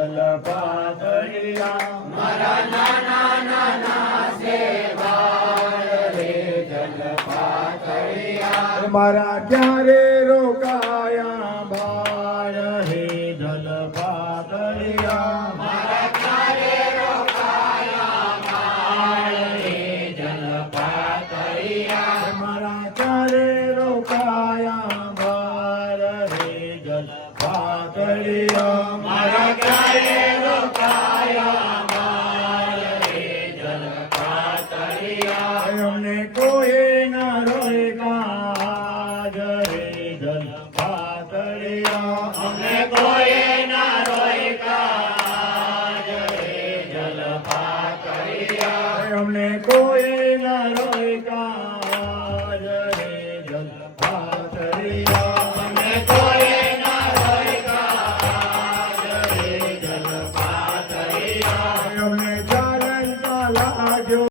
જલ પાતળિયા મારા નાના નાના સેવાળ રે જલ પાતળિયા મારા ક્યારે રોકાયા બાળ હે જલ પાતળિયા મારા ક્યારે